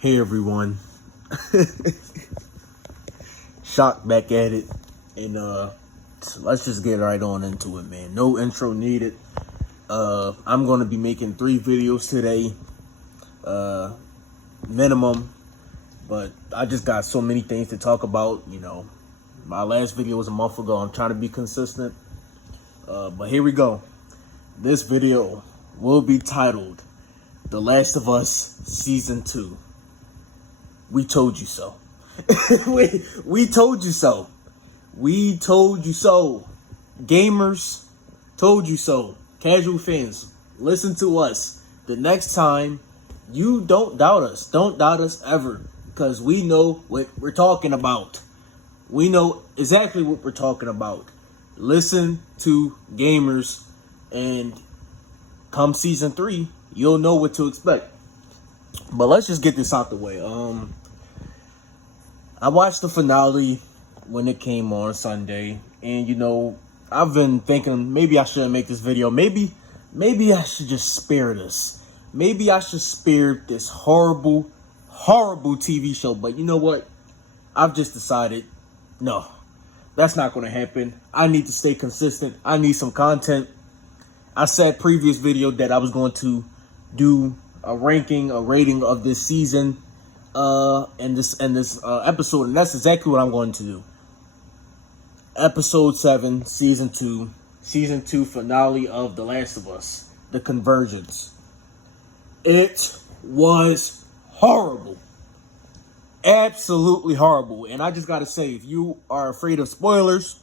Hey everyone, Shock back at it, and let's just get right on into it, man. No intro needed. I'm gonna be making 3 videos today, minimum, but I just got so many things to talk about. My last video was a month ago. I'm trying to be consistent, but here we go. This video will be titled "The Last of Us Season 2." We told you so. we told you so. We told you so. Gamers told you so. Casual fans, listen to us. The next time, you don't doubt us. Don't doubt us ever. Because we know what we're talking about. We know exactly what we're talking about. Listen to gamers, and come season 3, you'll know what to expect. But let's just get this out the way. I watched the finale when it came on Sunday, and I've been thinking maybe I shouldn't make this video. Maybe I should just spare this. Maybe I should spare this horrible TV show. But you know what? I've just decided, no, that's not going to happen. I need to stay consistent. I need some content. I said previous video that I was going to do a rating of this season. In this episode, and that's exactly what I'm going to do. Episode 7, season 2 finale of The Last of Us, The Convergence. It was horrible, absolutely horrible. And I just gotta say, if you are afraid of spoilers,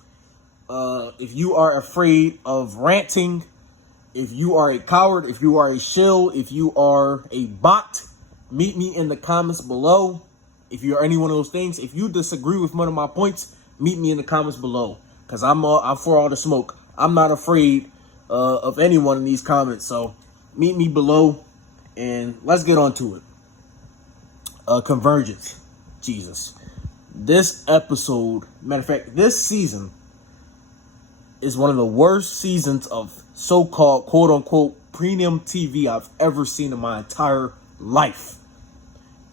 if you are afraid of ranting, if you are a coward, if you are a shill, if you are a bot, meet me in the comments below. If you're any one of those things, if you disagree with one of my points, meet me in the comments below. Because I'm for all the smoke. I'm not afraid of anyone in these comments. So meet me below, and let's get on to it. Convergence. Jesus. This episode, matter of fact, this season is one of the worst seasons of so-called quote-unquote premium TV I've ever seen in my entire life.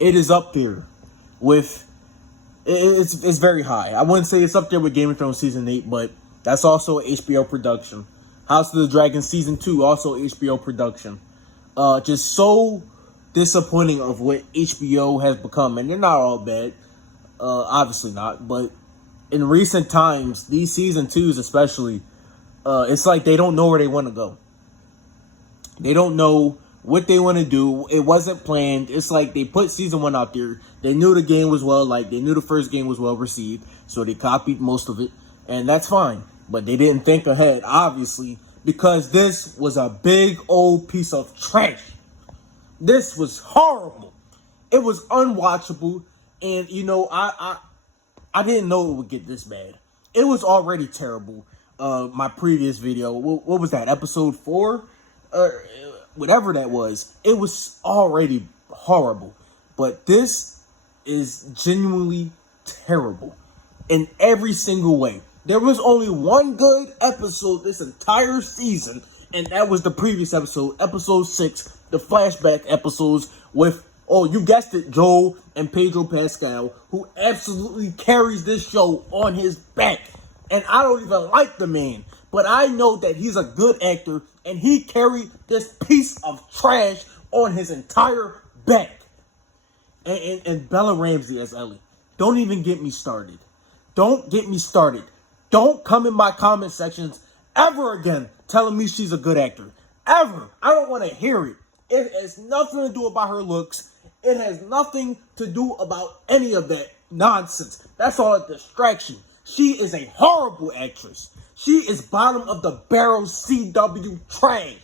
It is up there with, it's very high. I wouldn't say it's up there with Game of Thrones season 8, but that's also an HBO production. House of the Dragon season 2, also HBO production. Just so disappointing of what HBO has become, and they're not all bad, obviously not, but in recent times, these season 2s especially, it's like they don't know where they want to go. They don't know what they want to do. It wasn't planned. It's like they put season 1 out there. They knew the game was they knew the first game was well received, so they copied most of it, and that's fine. But they didn't think ahead, obviously, because this was a big old piece of trash. This was horrible. It was unwatchable, and I didn't know it would get this bad. It was already terrible. My previous video, what was that, episode 4? Whatever that was, it was already horrible. But this is genuinely terrible in every single way. There was only one good episode this entire season, and that was the previous episode, episode 6, the flashback episodes with, oh, you guessed it, Joel and Pedro Pascal, who absolutely carries this show on his back. And I don't even like the man, but I know that he's a good actor, and he carried this piece of trash on his entire back. And Bella Ramsey as Ellie. Don't even get me started. Don't get me started. Don't come in my comment sections ever again telling me she's a good actor. Ever. I don't want to hear it. It has nothing to do about her looks. It has nothing to do about any of that nonsense. That's all a distraction. She is a horrible actress. She is bottom of the barrel CW trash.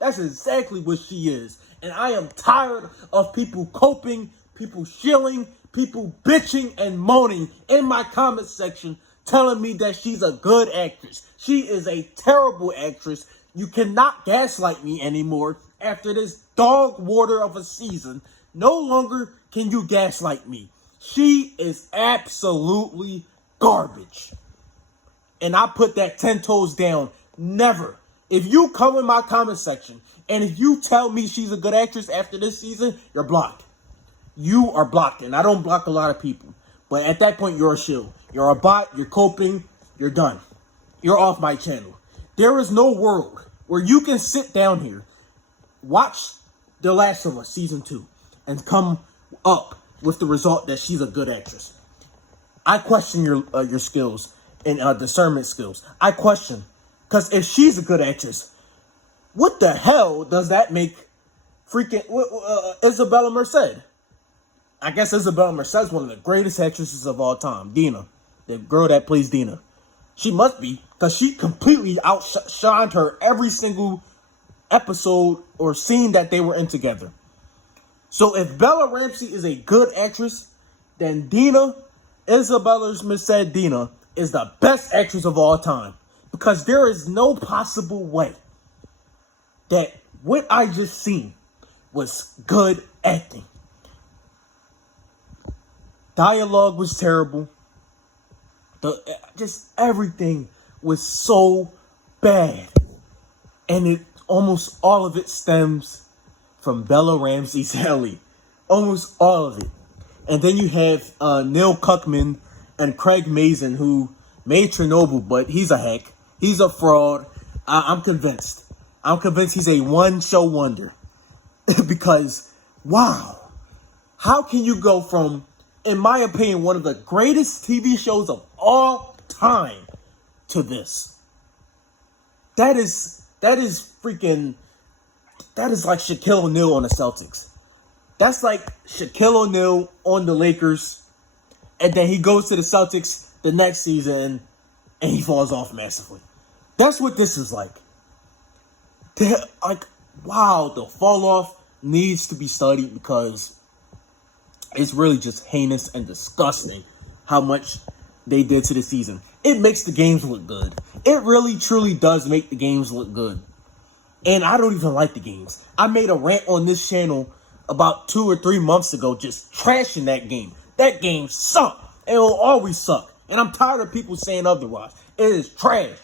That's exactly what she is. And I am tired of people coping, people shilling, people bitching and moaning in my comment section telling me that she's a good actress. She is a terrible actress. You cannot gaslight me anymore after this dog water of a season. No longer can you gaslight me. She is absolutely garbage. And I put that 10 toes down. Never. If you come in my comment section and if you tell me she's a good actress after this season, you're blocked. you are blocked. And I don't block a lot of people. But at that point, you're a shill. You're a bot. You're coping. You're done. You're off my channel. There is no world where you can sit down here, watch The Last of Us Season 2, and come up with the result that she's a good actress. I question your skills and discernment skills. I question. Because if she's a good actress, what the hell does that make freaking Isabella Merced? I guess Isabella Merced is one of the greatest actresses of all time. Dina, the girl that plays Dina. She must be, because she completely outshined her every single episode or scene that they were in together. So if Bella Ramsey is a good actress, then Dina, Isabella Merced Dina, is the best actress of all time. Because there is no possible way that what I just seen was good acting. Dialogue was terrible. Just everything was so bad. And it almost all of it stems from Bella Ramsey's Ellie. Almost all of it. And then you have Neil Cuckman and Craig Mazin, who made Chernobyl, but he's a hack. He's a fraud. I'm convinced. I'm convinced he's a one-show wonder. Because, wow. How can you go from, in my opinion, one of the greatest TV shows of all time to this? That is freaking, that is like Shaquille O'Neal on the Celtics. That's like Shaquille O'Neal on the Lakers, and then he goes to the Celtics the next season, and he falls off massively. That's what this is like. Like, wow, the fall off needs to be studied because it's really just heinous and disgusting how much they did to the season. It makes the games look good. It really, truly does make the games look good. And I don't even like the games. I made a rant on this channel about 2 or 3 months ago just trashing that game. That game sucked. It will always suck. And I'm tired of people saying otherwise. It is trash.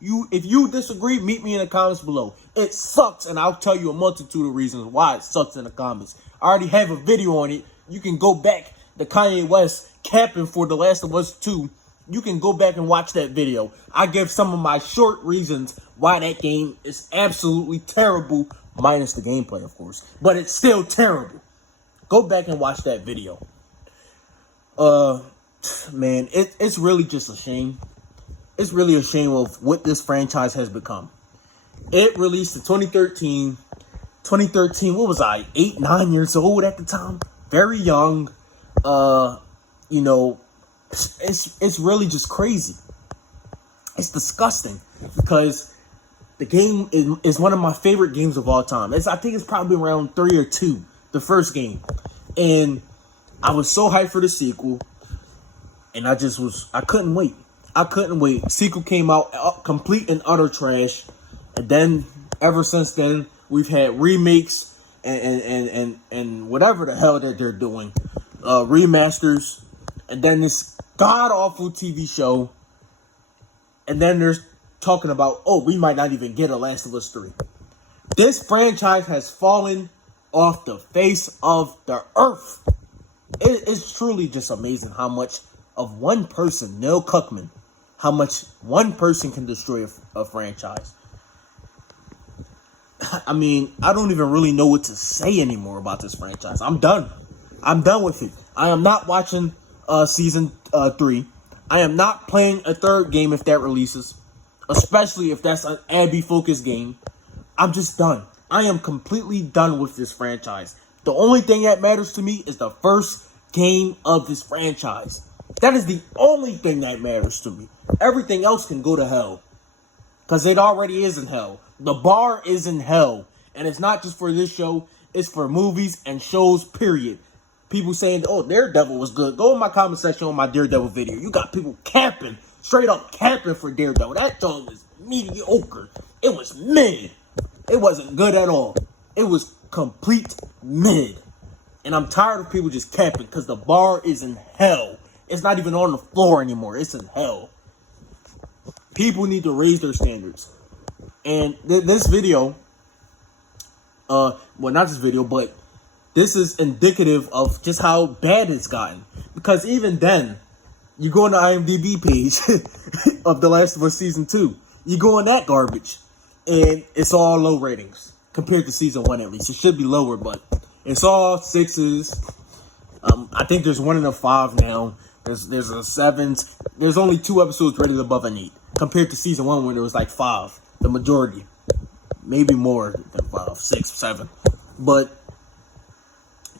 If you disagree, meet me in the comments below. It sucks, and I'll tell you a multitude of reasons why it sucks in the comments. I already have a video on it. You can go back to Kanye West capping for The Last of Us 2. You can go back and watch that video. I give some of my short reasons why that game is absolutely terrible, minus the gameplay, of course. But it's still terrible. Go back and watch that video. Man, it's really just a shame. It's really a shame of what this franchise has become. It released in 2013. 2013, what was I? 8, 9 years old at the time. Very young. You know, it's really just crazy. It's disgusting because the game is one of my favorite games of all time. I think it's probably around 3 or 2, the first game. And I was so hyped for the sequel. And I couldn't wait. I couldn't wait. Sequel came out complete and utter trash. And then, ever since then, we've had remakes and whatever the hell that they're doing. Remasters. And then this god-awful TV show. And then there's talking about, oh, we might not even get a Last of Us 3. This franchise has fallen off the face of the earth. It's truly just amazing how much of one person, Neil Cuckman, how much one person can destroy a franchise. I mean, I don't even really know what to say anymore about this franchise. I'm done. I'm done with it. I am not watching season 3. I am not playing a third game if that releases, especially if that's an Abby-focused game. I'm just done. I am completely done with this franchise. The only thing that matters to me is the first game of this franchise. That is the only thing that matters to me. Everything else can go to hell. Because it already is in hell. The bar is in hell. And it's not just for this show. It's for movies and shows, period. People saying, oh, Daredevil was good. Go in my comment section on my Daredevil video. You got people camping. Straight up camping for Daredevil. That show was mediocre. It was mid. It wasn't good at all. It was complete mid. And I'm tired of people just camping. Because the bar is in hell. It's not even on the floor anymore. It's in hell. People need to raise their standards. And this video, well, not this video, but this is indicative of just how bad it's gotten. Because even then, you go on the IMDb page of The Last of Us Season 2. You go on that garbage, and it's all low ratings compared to Season 1 at least. It should be lower, but it's all 6s. I think there's 1 and a 5 now. There's a 7. There's only 2 episodes rated above an 8 compared to Season 1 when there was like 5. The majority. Maybe more than 5, 6, 7. But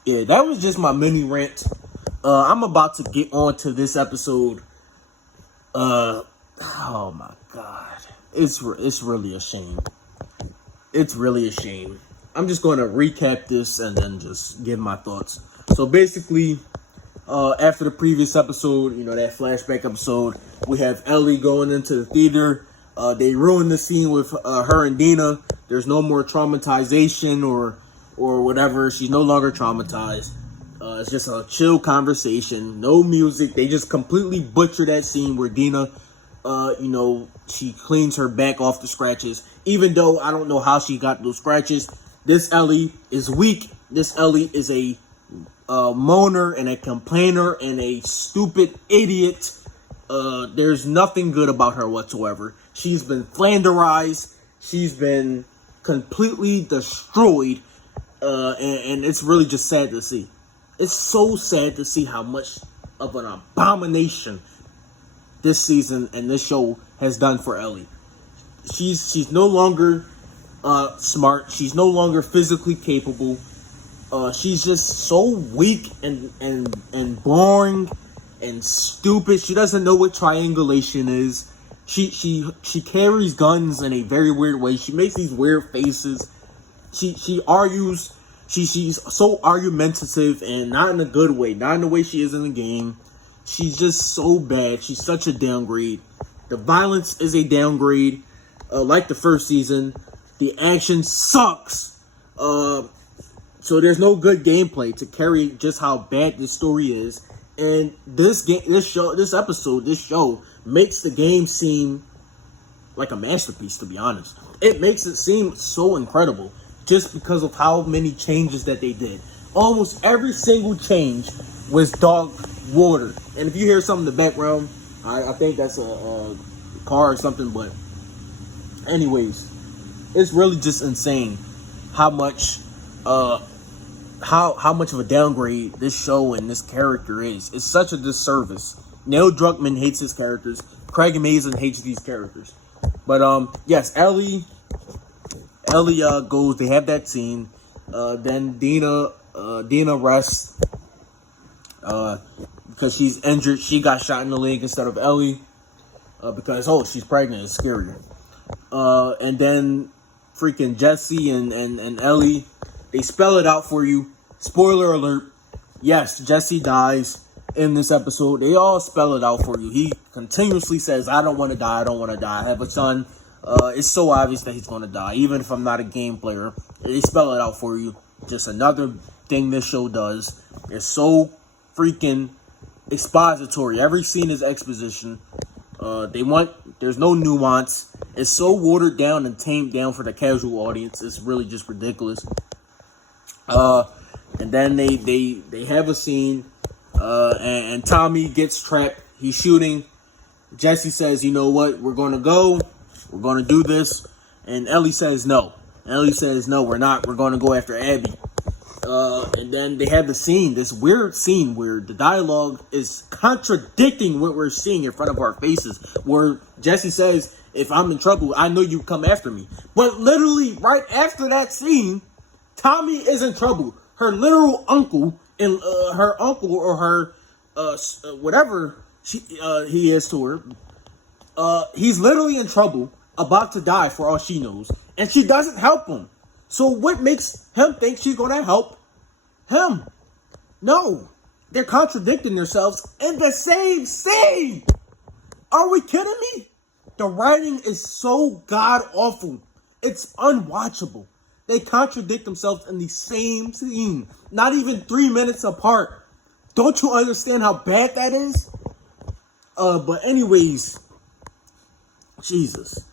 yeah, that was just my mini rant. I'm about to get on to this episode. Oh my god, it's really a shame. It's really a shame. I'm just going to recap this and then just give my thoughts. So basically, after the previous episode, that flashback episode, we have Ellie going into the theater. They ruined the scene with her and Dina. There's no more traumatization or whatever. She's no longer traumatized. It's just a chill conversation. No music. They just completely butcher that scene where Dina, she cleans her back off the scratches. Even though I don't know how she got those scratches. This Ellie is weak. This Ellie is a moaner and a complainer and a stupid idiot. There's nothing good about her whatsoever. She's been flanderized. She's been completely destroyed. And it's really just sad to see. It's so sad to see how much of an abomination this season and this show has done for Ellie. She's no longer smart. She's no longer physically capable. She's just so weak and boring and stupid. She doesn't know what triangulation is. She carries guns in a very weird way. She makes these weird faces. She argues. She's so argumentative and not in a good way. Not in the way she is in the game. She's just so bad. She's such a downgrade. The violence is a downgrade. Like the first season. The action sucks. So there's no good gameplay to carry just how bad this story is. And this show makes the game seem like a masterpiece, to be honest. It makes it seem so incredible just because of how many changes that they did. Almost every single change was dog water. And if you hear something in the background, I think that's a car or something, but anyways, it's really just insane how much how much of a downgrade this show and this character is. It's such a disservice. Neil Druckmann hates his characters. Craig Mazin hates these characters. But yes, Ellie goes. They have that scene. Then Dina rests because she's injured. She got shot in the leg instead of Ellie because she's pregnant. It's scarier. And then freaking Jesse and Ellie, they spell it out for you. Spoiler alert. Yes, Jesse dies in this episode. They all spell it out for you. He continuously says, I don't want to die. I don't want to die. I have a son. It's so obvious that he's going to die. Even if I'm not a game player, they spell it out for you. Just another thing this show does. It's so freaking expository. Every scene is exposition. There's no nuance. It's so watered down and tamed down for the casual audience. It's really just ridiculous. And then they have a scene, and Tommy gets trapped. He's shooting. Jesse says, you know what? We're going to go. We're going to do this. And Ellie says no. Ellie says, no, we're not. We're going to go after Abby. And then they have the scene, this weird scene where the dialogue is contradicting what we're seeing in front of our faces. Where Jesse says, if I'm in trouble, I know you come after me. But literally right after that scene, Tommy is in trouble. Her literal uncle and her uncle or her whatever he is to her, he's literally in trouble, about to die for all she knows, and she doesn't help him. So what makes him think she's gonna help him? No, they're contradicting themselves in the same scene. Are we kidding me? The writing is so god awful. It's unwatchable. They contradict themselves in the same scene, not even 3 minutes apart. Don't you understand how bad that is? But anyways, Jesus.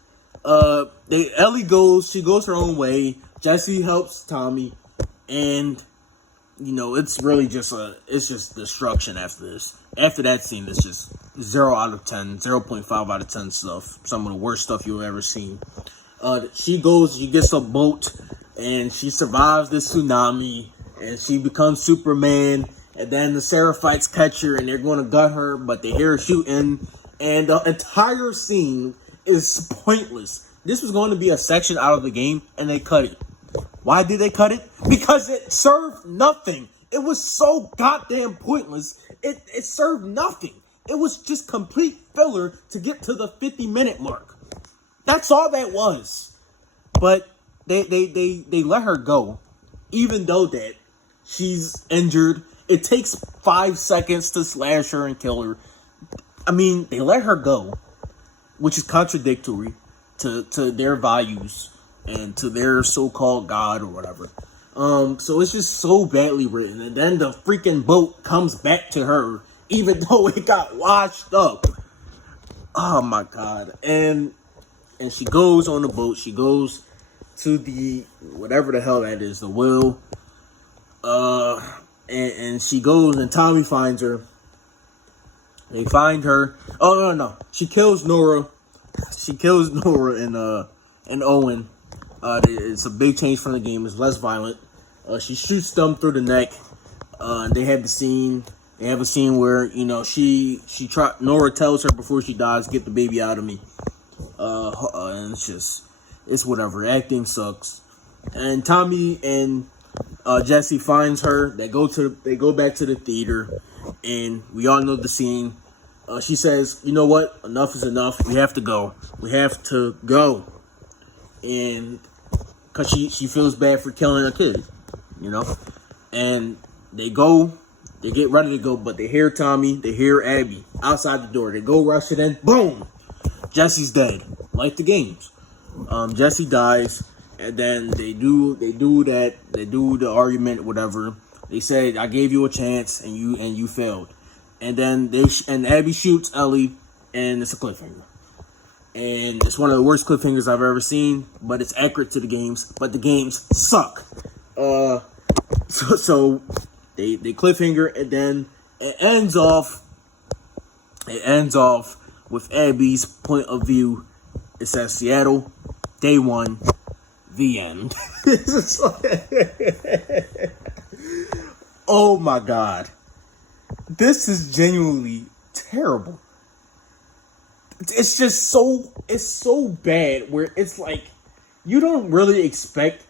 Ellie goes her own way. Jesse helps Tommy, and it's really it's just destruction after this. After that scene, it's just 0 out of 10, 0.5 out of 10 stuff. Some of the worst stuff you've ever seen. She gets a boat, and she survives this tsunami, and she becomes Superman, and then the Seraphites catch her, and they're going to gut her, but they hear her shooting, and the entire scene is pointless. This was going to be a section out of the game, and they cut it. Why did they cut it? Because it served nothing. It was so goddamn pointless. It served nothing. It was just complete filler to get to the 50-minute mark. That's all that was. But they let her go, even though that she's injured. It takes 5 seconds to slash her and kill her. I mean, they let her go, which is contradictory to their values and to their so-called God or whatever. So it's just so badly written. And then the freaking boat comes back to her, even though it got washed up. Oh my God. And she goes on the boat. She goes to the, whatever the hell that is, the wheel. And she goes, and Tommy finds her. They find her. Oh, no. She kills Nora. She kills Nora and Owen. It's a big change from the game. It's less violent. She shoots them through the neck. They have the scene. They have a scene where, Nora tells her before she dies, "Get the baby out of me." And it's whatever. Acting sucks. And Tommy and Jesse finds her. They go back to the theater, and we all know the scene. She says, "You know what? Enough is enough. We have to go. We have to go." And because she feels bad for killing a kid, and they get ready to go, but they hear Tommy, they hear Abby outside the door. They go rush it in, boom, Jesse's dead, like the games. Jesse dies, and then they do the argument, whatever. They said, "I gave you a chance, and you failed," and then and Abby shoots Ellie, and it's a cliffhanger. And it's one of the worst cliffhangers I've ever seen, but it's accurate to the games. But the games suck. So they cliffhanger, and then it ends off with Abby's point of view. It says Seattle, day 1, the end. Oh my God, this is genuinely terrible. It's just it's so bad where it's like, you don't really expect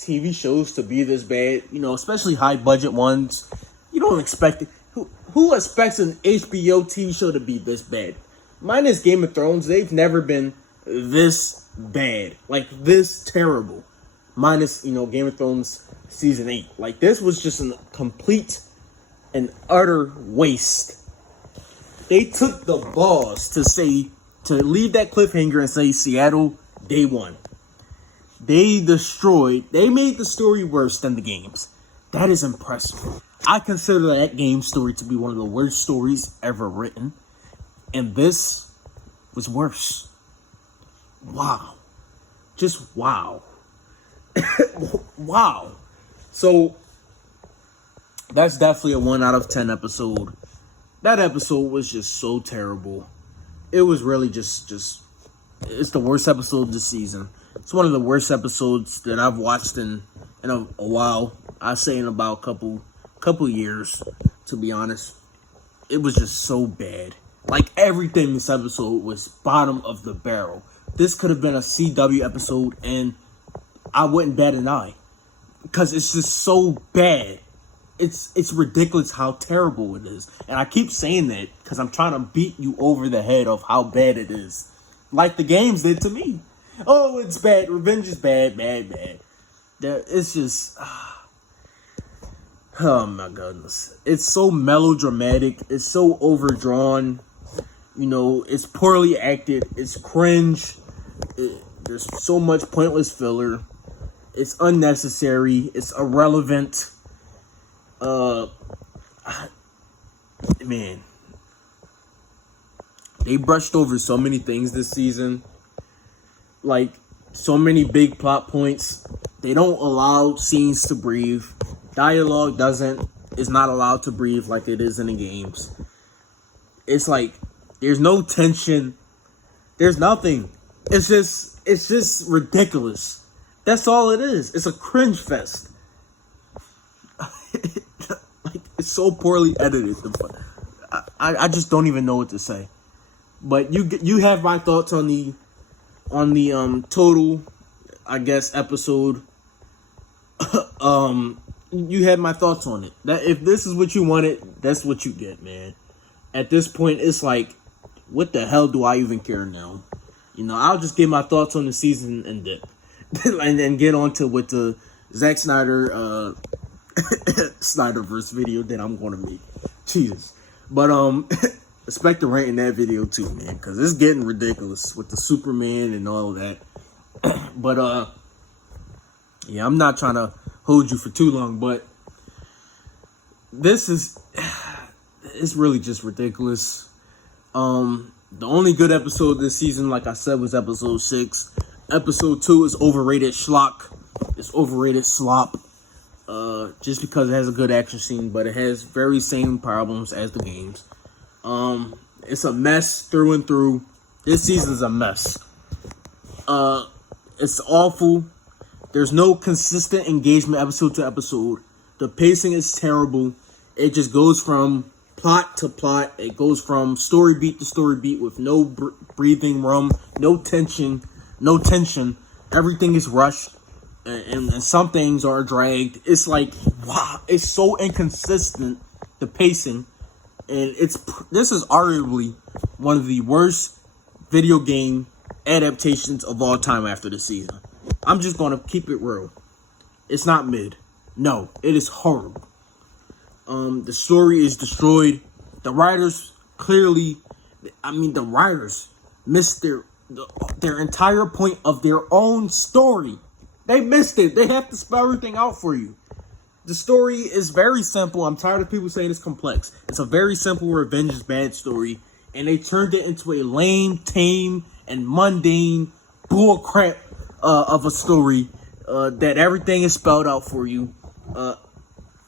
TV shows to be this bad, especially high budget ones. You don't expect it. Who expects an HBO TV show to be this bad? Minus Game of Thrones, they've never been this bad, like this terrible. Minus, Game of Thrones season 8. Like, this was just a complete and utter waste. They took the balls to leave that cliffhanger and say Seattle, day 1. They made the story worse than the games. That is impressive. I consider that game story to be one of the worst stories ever written. And this was worse. Wow. Just wow. Wow. So, that's definitely a 1 out of 10 episode. That episode was just so terrible. It was really just it's the worst episode of the season. It's one of the worst episodes that I've watched in a while. I say in about a couple years, to be honest. It was just so bad. Like, everything in this episode was bottom of the barrel. This could have been a CW episode, and I wouldn't bat an eye. Because it's just so bad. It's ridiculous how terrible it is. And I keep saying that because I'm trying to beat you over the head of how bad it is. Like the games did to me. Oh, it's bad. Revenge is bad. It's just... oh my goodness. It's so melodramatic. It's so overdrawn. It's poorly acted. It's cringe. There's so much pointless filler. It's unnecessary. It's irrelevant. Man, they brushed over so many things this season, like so many big plot points. They don't allow scenes to breathe. Dialogue is not allowed to breathe like it is in the games. It's like there's no tension. There's nothing. It's just ridiculous. That's all it is. It's a cringe fest. Like, it's so poorly edited. I just don't even know what to say. But you have my thoughts on the total, I guess, episode. You had my thoughts on it. That if this is what you wanted, that's what you get, man. At this point, it's like, what the hell do I even care now? You know, I'll just give my thoughts on the season and dip, and then get on to with the Zack Snyder Snyderverse video that I'm gonna make. Jesus, but expect a rant in that video too, man, because it's getting ridiculous with the Superman and all of that. But yeah, I'm not trying to hold you for too long, but it's really just ridiculous. The only good episode this season, like I said, was episode 6. Episode 2 is overrated schlock. It's overrated slop. Just because it has a good action scene, but it has very same problems as the games. It's a mess through and through. This season's a mess. It's awful. There's no consistent engagement episode to episode. The pacing is terrible. It just goes from plot to plot. It goes from story beat to story beat with no breathing room, no tension. Everything is rushed, and some things are dragged. It's like, wow, it's so inconsistent, the pacing, and this is arguably one of the worst video game adaptations of all time after the season. I'm just gonna keep it real. It's not mid. No, it is horrible. The story is destroyed. The writers the writers missed their entire point of their own story. They missed it. They have to spell everything out for you. The story is very simple. I'm tired of people saying it's complex. It's a very simple revenge is bad story, and they turned it into a lame, tame, and mundane bullcrap of a story that everything is spelled out for you.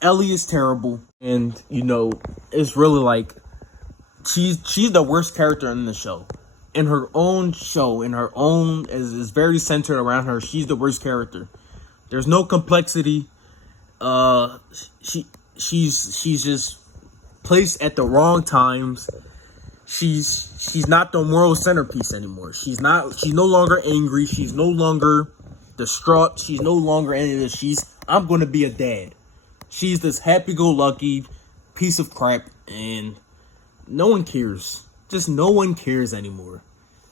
Ellie is terrible, and it's really like she's the worst character in the show. In her own show, is very centered around her. She's the worst character. There's no complexity. She's just placed at the wrong times. She's not the moral centerpiece anymore. She's no longer angry. She's no longer distraught. She's no longer any of this. I'm gonna be a dad. She's this happy-go-lucky piece of crap, and no one cares. Just no one cares anymore.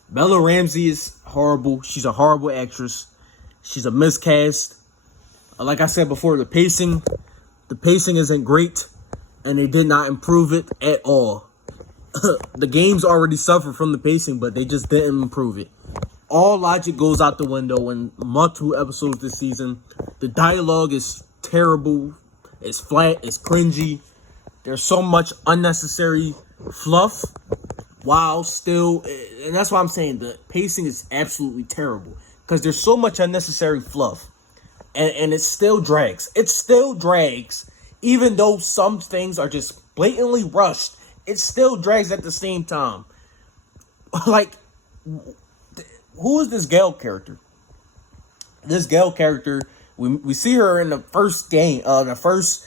Bella Ramsey is horrible. She's a horrible actress. She's a miscast. Like I said before, the pacing isn't great, and they did not improve it at all. The games already suffered from the pacing, but they just didn't improve it. All logic goes out the window in multiple episodes this season. The dialogue is terrible. It's flat. It's cringy. There's so much unnecessary fluff. While still, and that's why I'm saying the pacing is absolutely terrible. Because there's so much unnecessary fluff. And it still drags. It still drags. Even though some things are just blatantly rushed, it still drags at the same time. Like, who is this Gale character? This Gale character, we see her in the first game, the first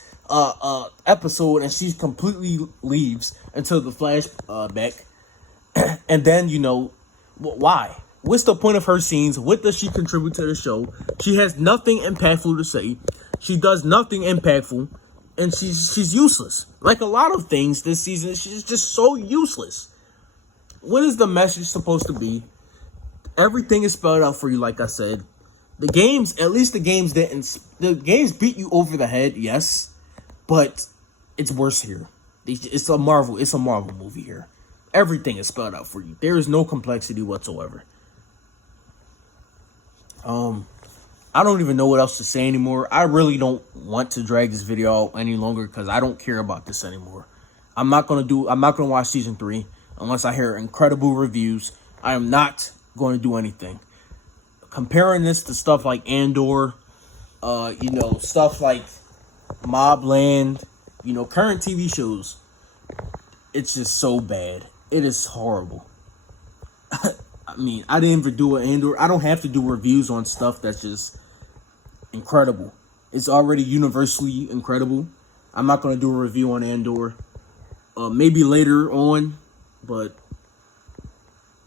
episode, and she completely leaves until the flashback. And then, why? What's the point of her scenes? What does she contribute to the show? She has nothing impactful to say. She does nothing impactful. And she's useless. Like a lot of things this season, she's just so useless. What is the message supposed to be? Everything is spelled out for you, like I said. The games, at least the games beat you over the head, yes. But it's worse here. It's a Marvel movie here. Everything is spelled out for you. There is no complexity whatsoever. I don't even know what else to say anymore. I really don't want to drag this video out any longer because I don't care about this anymore. I'm not gonna watch season 3 unless I hear incredible reviews. I am not going to do anything. Comparing this to stuff like Andor, stuff like Mobland, current TV shows. It's just so bad. It is horrible. I mean, I didn't even do an Andor. I don't have to do reviews on stuff that's just incredible. It's already universally incredible. I'm not going to do a review on Andor. Maybe later on, but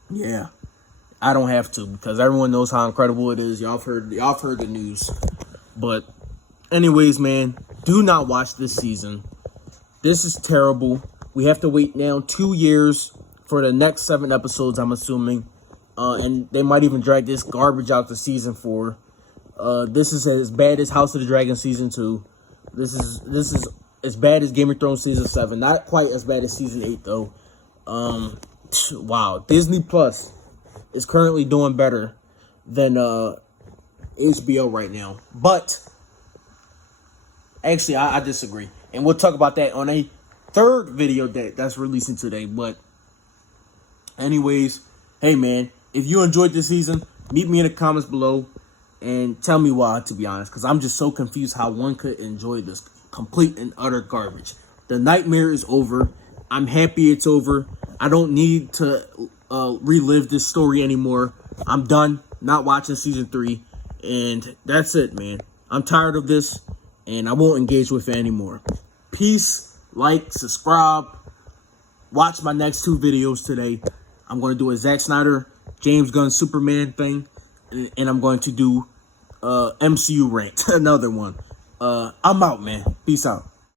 yeah, I don't have to because everyone knows how incredible it is. Y'all have heard the news. But anyways, man, do not watch this season. This is terrible. We have to wait now 2 years for the next 7 episodes, I'm assuming. And they might even drag this garbage out to season 4. This is as bad as House of the Dragon season 2. This is as bad as Game of Thrones season 7. Not quite as bad as season 8 though. Wow, Disney Plus is currently doing better than HBO right now. But actually, I disagree, and we'll talk about that on a third video that's releasing today. But anyways, hey man, if you enjoyed this season, meet me in the comments below and tell me why, to be honest, because I'm just so confused how one could enjoy this complete and utter garbage. The nightmare is over. I'm happy it's over. I don't need to relive this story anymore. I'm done not watching season 3, and that's it, man. I'm tired of this, and I won't engage with it anymore. Peace, like, subscribe, watch my next 2 videos today. I'm going to do a Zack Snyder, James Gunn Superman thing, and I'm going to do MCU rant, another one. I'm out, man. Peace out.